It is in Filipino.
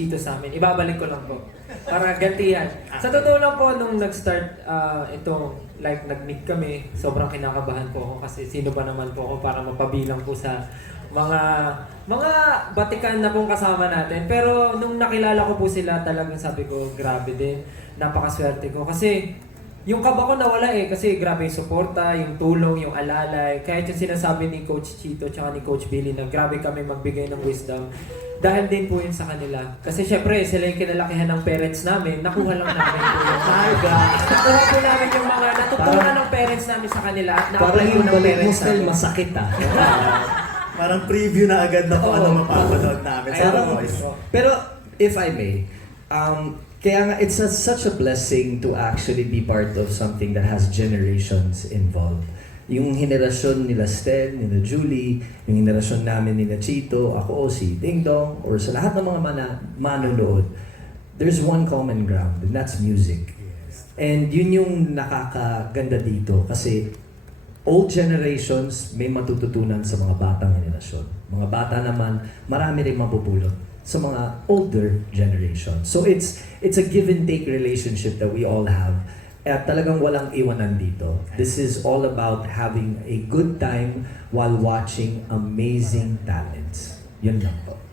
Chito sa amin. Ibabalik ko lang po. Para gantihan. Sa totoo lang po, nung nag-start ah, ito, like nag-meet kami, sobrang kinakabahan po ako kasi sino ba naman po ako para mapabilang po sa mga mga batikan na pong kasama natin. Pero nung nakilala ko po sila, talagang sabi ko, grabe din. Napakaswerte ko. Kasi yung kaba ko nawala eh kasi grabe yung suporta, yung tulong, yung alalay. Kahit yung sinasabi ni Coach Chito tsaka ni Coach Billy na grabe kami magbigay ng wisdom. Dahil din po yun sa kanila. Kasi syempre, sila yung kinalakihan ng parents namin. Nakuha lang namin po yung karga. Nakuha po namin yung mga natutunan ng parents namin sa kanila at Parang na-apply po yung ng balik mo parents namin. masakit ah. Parang preview na agad na kung Oo. ano mapapanood namin sa The Parang- Voice. Pero if I may, um, kaya nga it's a, such a blessing to actually be part of something that has generations involved. Yung henerasyon nila Stel, nila Julie, yung henerasyon namin nila Chito, ako, si Ding Dong, or sa lahat ng mga mana, manonood, there's one common ground, and that's music. And yun yung nakakaganda dito kasi old generations may matututunan sa mga batang henerasyon. Mga bata naman, marami rin mapupulot sa mga older generation. So it's it's a give and take relationship that we all have. At talagang walang iwanan dito. This is all about having a good time while watching amazing talents. Yun lang po.